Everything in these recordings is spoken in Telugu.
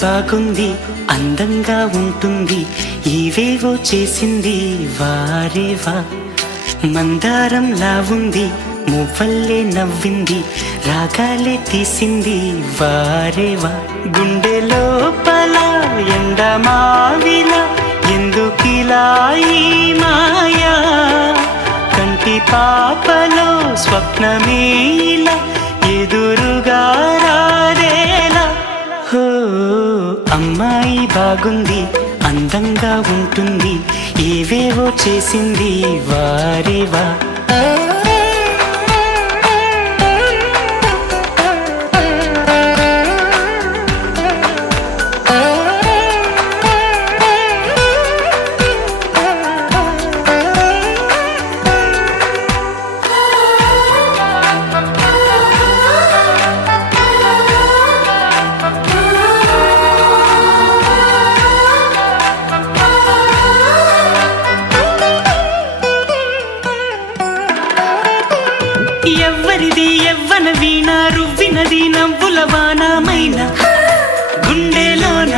బాగుంది అందంగా ఉంటుంది ఇవేవో చేసింది వారేవా మందారంలా ఉంది మువ్వల్లే నవ్వింది రాగాలే తీసింది వారేవా గుండె లోపల ఎండమావిలా ఎందుకిలా ఈ మాయా కంటి పాపలో స్వప్నమేలా ఎదురుగా రారేలా హో అమ్మాయి బాగుంది అందంగా ఉంటుంది ఏవేవో చేసింది వారేవా ఎవ్వరిది ఎవ్వన వీణ రువ్వినది నవ్వుల వానమైన గుండెలోన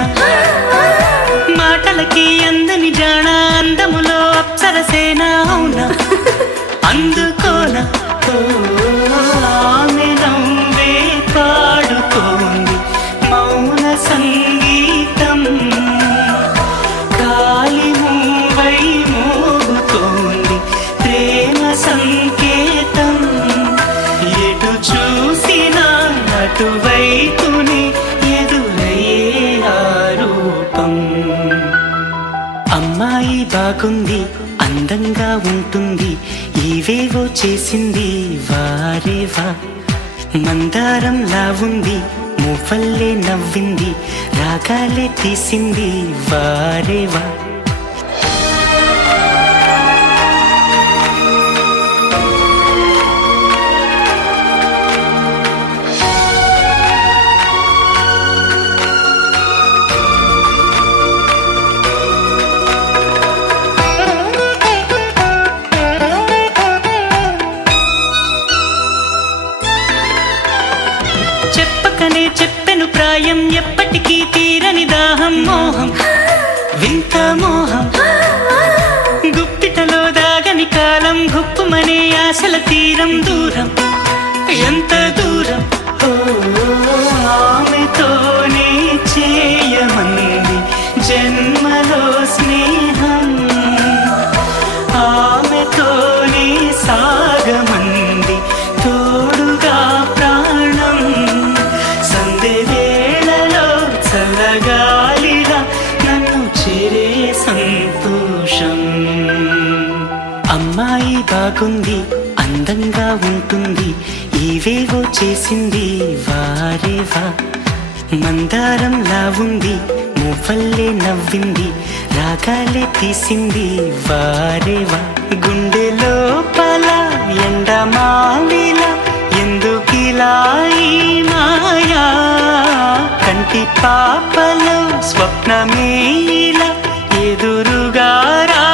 మాటలకి అందని జాణ అందములో అప్సరసేన అవునా అందుకోన ఆమె నవ్వే పాడుతోంది మౌన సంగీతం గాలి మూవై మోగుతోంది ప్రేమ సంకేతం ఎటు చూసినా అటువైపుని ఎదురయ్యే ఆరూపం అమ్మాయి బాగుంది అందంగా ఉంటుంది ఇవేవో చేసింది వారేవా మందారంలా ఉంది మువ్వల్లే నవ్వింది రాగాలే తీసింది వారేవా చెప్పకనే చెప్పెను ప్రాయం ఎప్పటికీ తీరని దాహం మోహం వింత మోహం గుప్పిటలో దాగని కాలం గుప్పుమనే ఆశల తీరం దూరం ఎంత దూరం ఆమెతోనే చేయమంది జన్మలో స్నేహం ఆమెతోనే సాగమంది తోడుగా ప్రాణం సందెవేళలో చల్లగాలిలా నన్ను చేరే సంతోషం అమ్మాయి బాగుంది అందంగా ఉంటుంది ఇవేవో చేసింది వారేవా మందారంలా ఉంది మువ్వల్లే నవ్వింది రాగాలే తీసింది వారేవా గుండె లోపల ఎండమావిలా ఎందుకిలా ఈ మాయా కంటి పాపలో స్వప్నమేలా ఎదురుగా రా